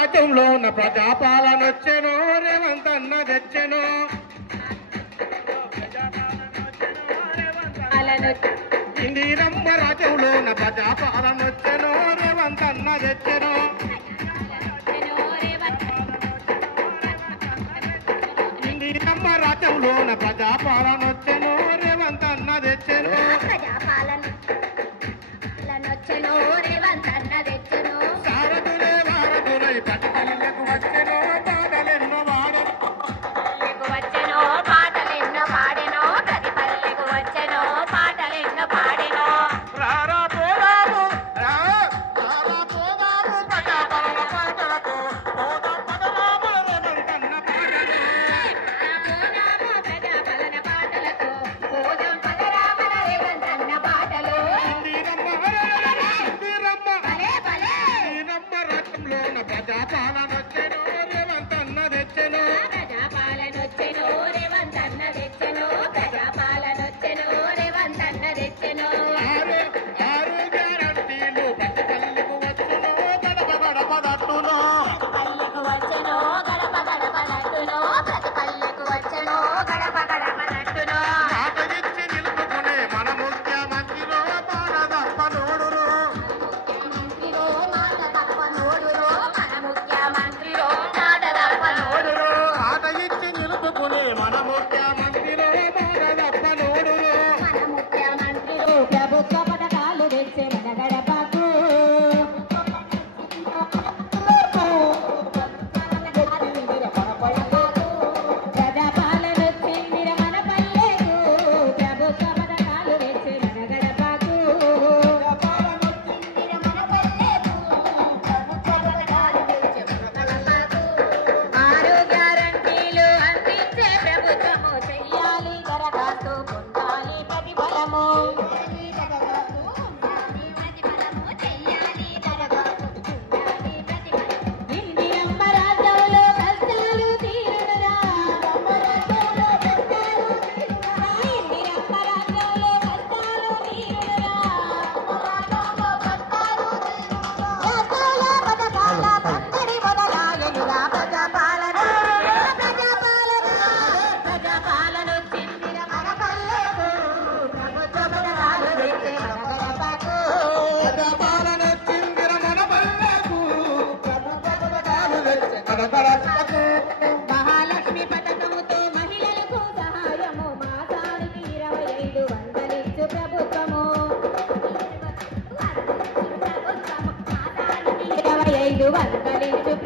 రాజ్యంలో ఉన్న ప్రజాపాలన వచ్చెను రేవంత్ అన్న ఇందిరమ్మ రాజ్యంలో ఉన్న ప్రజాపాలన వచ్చెను రేవంత్ అన్న ఇందిరమ్మ రాజ్యంలో ఉన్న ప్రజాపాలన వచ్చెను.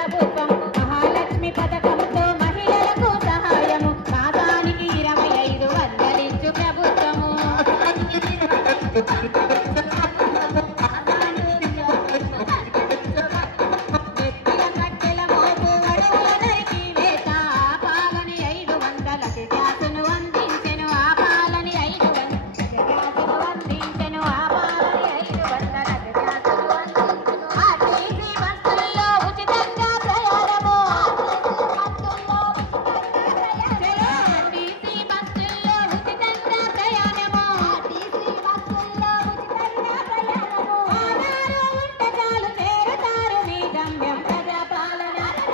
যাব